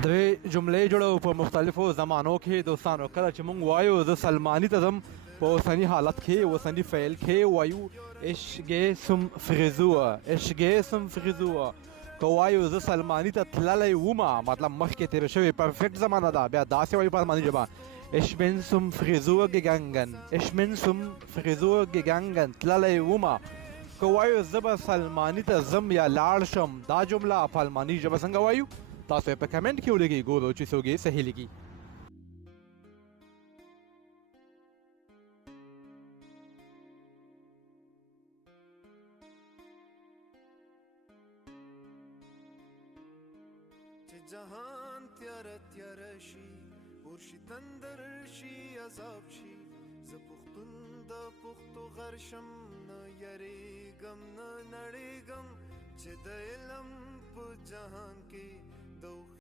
درې جملې جوړو په مختلفو زمانو کې دوستانو. کله چې مونږ وایو زه سلماني ته ځم په اوسني حالت کې اوسني فعل کې وایو ich gehe zum Frisur. ich gehe zum Frisur. که وایو زه سلماني ته تللی ومه مطلب مخکې تېره شوې پرفیکټ زمانه ده بیا داسې وایو په الماني ژبه ich bin zum Frisur gegangen. ich bin zum Frisur gegangen. تللی ومه. که وایو زه به سلماني ته ځم یا لاړ شم دا جمله په الماني ژبه څنګه وایو تاسو په کمنټ کې ولګئ ګورو چې څوک یې صحیح لیکي. چې جهان تیاره تیاره شي اور شي تندر شي عذاب شي زه پښتون د پښتو غر شم نه یریږم نه نړېږم چې د علم په جهان کې د